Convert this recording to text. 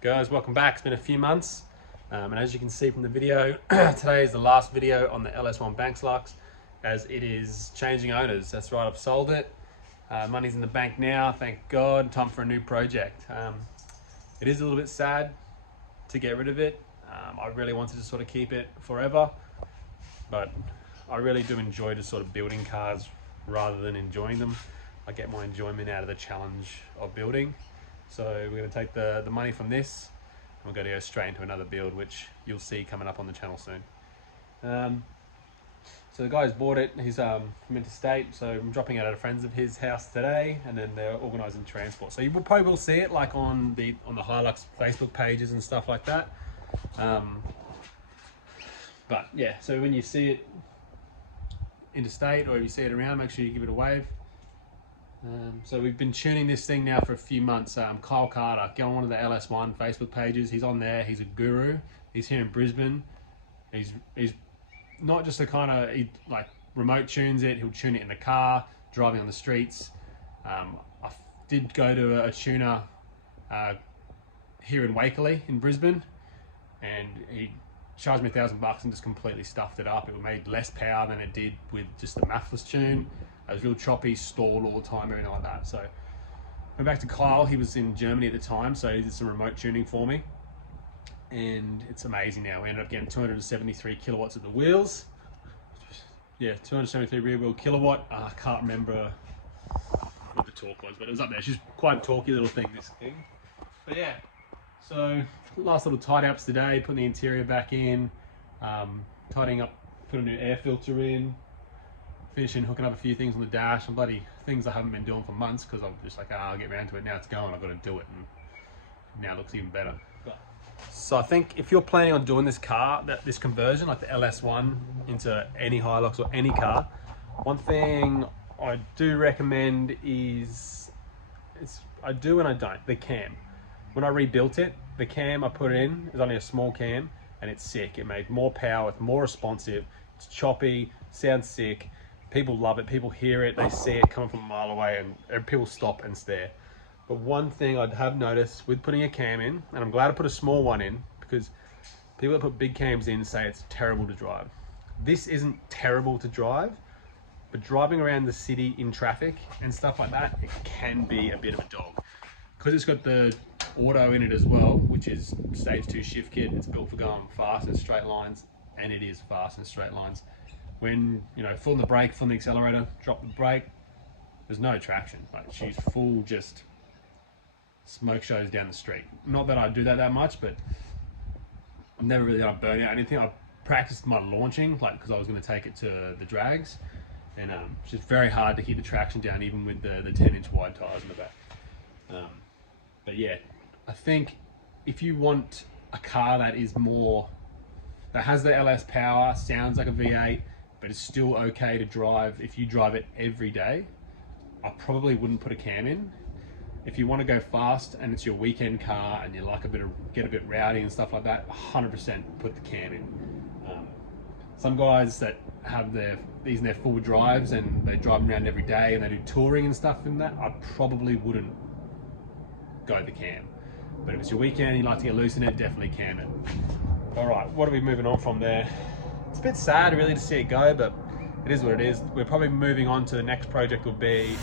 Guys, welcome back. It's been a few months, and as you can see from the video, today is the last video on the LS1 Banks Lux, as it is changing owners. That's right, I've sold it. Money's in the bank now, thank God. Time for a new project. It is a little bit sad to get rid of it. I really wanted to sort of keep it forever, but I really do enjoy just sort of building cars rather than enjoying them. I get my enjoyment out of the challenge of building. So we're going to take the money from this and we're going to go straight into another build, which you'll see coming up on the channel soon. So the guy's bought it. He's from interstate, so I'm dropping it at a friend's of his house today, and then they're organising transport. So you probably will see it like on the Hilux Facebook pages and stuff like that. But yeah, so when you see it interstate or if you see it around, make sure you give it a wave. So we've been tuning this thing now for a few months. Kyle Carter, go on to the LS1 Facebook pages. He's on there. He's a guru. He's here in Brisbane. He's not just a kind of, he like remote tunes it. He'll tune it in the car, driving on the streets. I did go to a tuner here in Wakerley in Brisbane, and he charged me $1,000 and just completely stuffed it up. It made less power than it did with just the mathless tune. It was real choppy, stalled all the time, everything like that. So went back to Kyle. He was in Germany at the time, so he did some remote tuning for me, and it's amazing now. We ended up getting 273 kilowatts at the wheels. Yeah, 273 rear wheel kilowatt. I can't remember what the torque was, but it was up there. She's quite a torquey little thing, this thing. But yeah, so last little tidy ups today, putting the interior back in, tidying up, put a new air filter in, finishing hooking up a few things on the dash, and bloody things I haven't been doing for months because I'm just like, I'll get around to it. Now it's going, I've got to do it, and now it looks even better. So I think if you're planning on doing this car, this conversion, like the LS1 into any Hilux or any car, one thing I do recommend is, I do and I don't, the cam. When I rebuilt it, the cam I put in is only a small cam, and it's sick. It made more power, it's more responsive, it's choppy, sounds sick. People love it, people hear it, they see it coming from a mile away, and people stop and stare. But one thing I have noticed with putting a cam in, and I'm glad I put a small one in, because people that put big cams in say it's terrible to drive. This isn't terrible to drive, but driving around the city in traffic and stuff like that, it can be a bit of a dog. Because it's got the auto in it as well, which is stage 2 shift kit. It's built for going fast in straight lines, and it is fast in straight lines. When, you know, full on the brake, full on the accelerator, drop the brake, there's no traction. Like, she's full just smoke shows down the street. Not that I do that much, but I've never really done a burnout or anything. I practiced my launching, like, because I was going to take it to the drags, and it's just very hard to keep the traction down, even with the 10-inch wide tires in the back. But yeah, I think if you want a car that is more, that has the LS power, sounds like a V8, but it's still okay to drive if you drive it every day, I probably wouldn't put a cam in. If you want to go fast and it's your weekend car and you like get a bit rowdy and stuff like that, 100% put the cam in. Some guys that have these in their full drives and they drive them around every day and they do touring and stuff in that, I probably wouldn't go the cam. But if it's your weekend and you like to get loose in it, definitely cam it. All right, what are we moving on from there? It's a bit sad really to see it go, but it is what it is. We're probably moving on to the next project will be